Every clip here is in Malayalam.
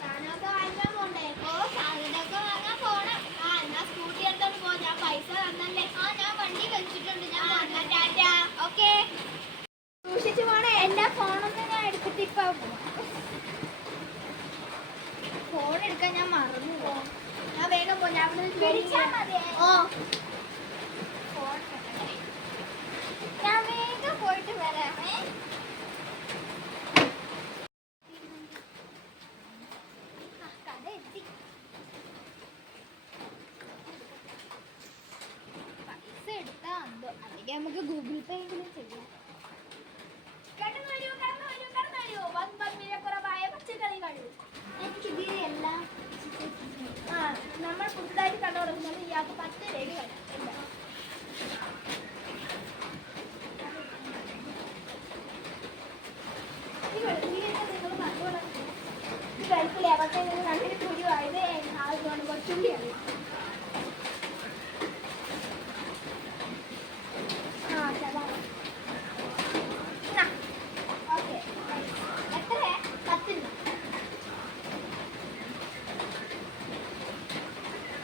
സാധനമൊക്കെ വാങ്ങിക്കാൻ പോണ്ടേ? ഓ സാധനമൊക്കെ വാങ്ങാൻ പോണം. ആ എന്നാ സ്കൂട്ടി എടുത്തോണ്ട് പോ, ഞാൻ പൈസ തന്നല്ലേ. ആ ഞാൻ വണ്ടി വെച്ചിട്ടുണ്ട്, ഞാൻ ടാറ്റ. ഓക്കെ സൂക്ഷിച്ചു പോണേ. എന്റെ ഫോണൊന്നും ഞാൻ എടുത്തിട്ട് ഇപ്പൊ ഫോൺ എടുക്കാൻ ഞാൻ മറന്നു പോകും. ഞാൻ വേഗം പോ, ഞാൻ വിളിച്ചാൽ മതി. ഓ ഫോൺ ഞാൻ വേഗം പോയിട്ട് വരാമേ. പൈസ എടുത്താ എന്തോ, അല്ലെങ്കിൽ നമുക്ക് ഗൂഗിൾ പേ എങ്കിലും ചെയ്യാം. കടന്നു വരൂ, കടന്നു വരൂ, കടന്നു വരൂ. വൻ വിലക്കുറവായ പച്ചക്കറി കടു. എനിക്കിത് എല്ലാം നമ്മൾ പുതുതായിട്ട് കണ്ടു കൊടുക്കുന്നത് ഇയാൾക്ക് 10 രൂപ കട. കഴിക്കില്ലേ? പക്ഷേ കണ്ടിട്ട് കുരുവായത് ആളുകൊണ്ട് കൊച്ചുള്ളിയാണ്. ഓക്കെ എത്ര? 10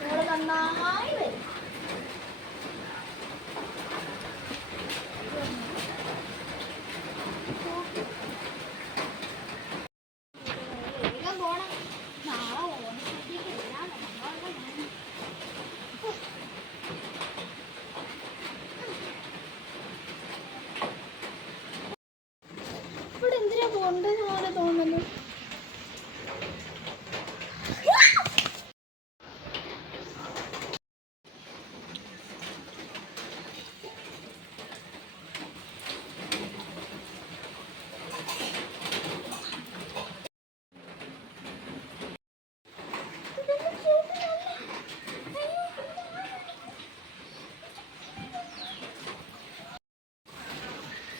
നിങ്ങൾ നന്നായി വരും. ഇവിടെ എന്തിനാ പോണ്ടെന്ന് പോലെ തോന്നുന്നു.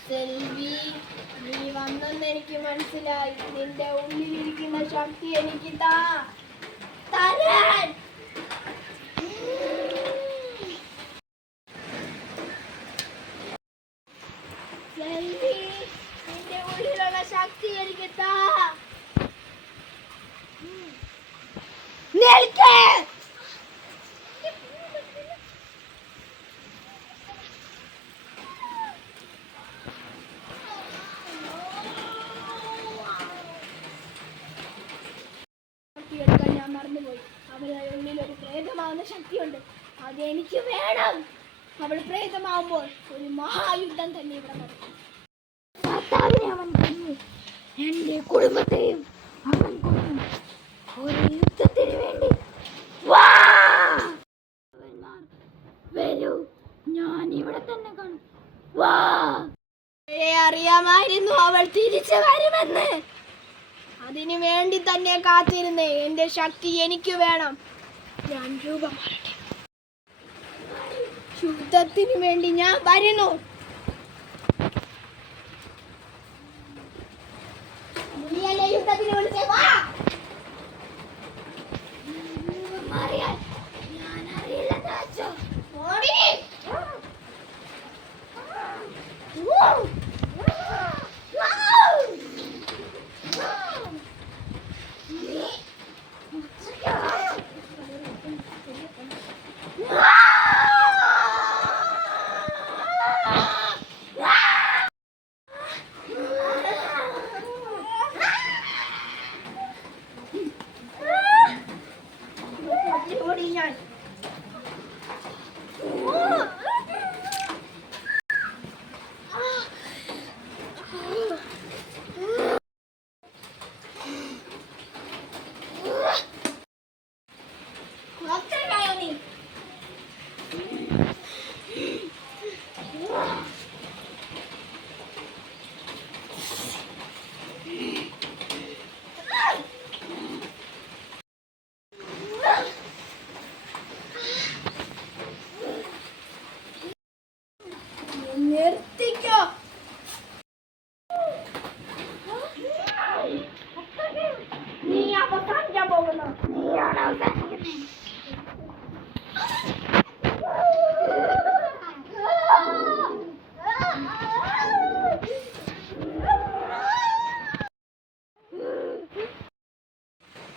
സെൽവി, നീ വന്നെന്ന് എനിക്ക് മനസ്സിലായി. നിന്റെ ഉള്ളിലിരിക്കുന്ന ശക്തി എനിക്ക് തരാൻ. സെൽവി, നിന്റെ ഉള്ളിലുള്ള ശക്തി എനിക്ക് നിൽക്ക്. എടുക്കാൻ ഞാൻ മറന്നുപോയി. അവളുടെ ഉള്ളിൽ ഒരു പ്രേതമാവുന്ന ശക്തിയുണ്ട്, അതെനിക്ക് വേണം. അവൾ പ്രേതമാവുമ്പോൾ ഒരു മഹായുദ്ധം തന്നെ ഇവിടെ നടക്കും. അവൻ കൊന്നു, എന്റെ കുടുംബത്തെയും അവൻ കൊന്നു. ഒരു യുദ്ധത്തിന് വേണ്ടി വരൂ, ഞാൻ ഇവിടെ തന്നെ കാണും. അറിയാമായിരുന്നു അവൾ തിരിച്ചു വരുമെന്ന്. അതിനു വേണ്ടി തന്നെ കാത്തിരുന്നേ. എന്റെ ശക്തി എനിക്ക് വേണം. ഞാൻ രൂപം മാറട്ടെ. യുദ്ധത്തിന് വേണ്ടി ഞാൻ വരുന്നു. യുദ്ധത്തിന് വിളിച്ചേ വാ. ഞാൻ അറിയില്ലെന്ന് വെച്ചോ. നിർത്തിക്കോ. നീ അവസാനിക്കാൻ പോകുന്നു. നീയാണ് അവസാനിക്കുന്നത്.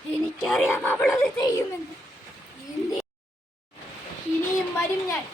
എനിക്കറിയാം അവളത് ചെയ്യുമെന്ന്. ഇനിയും വരും ഞാൻ.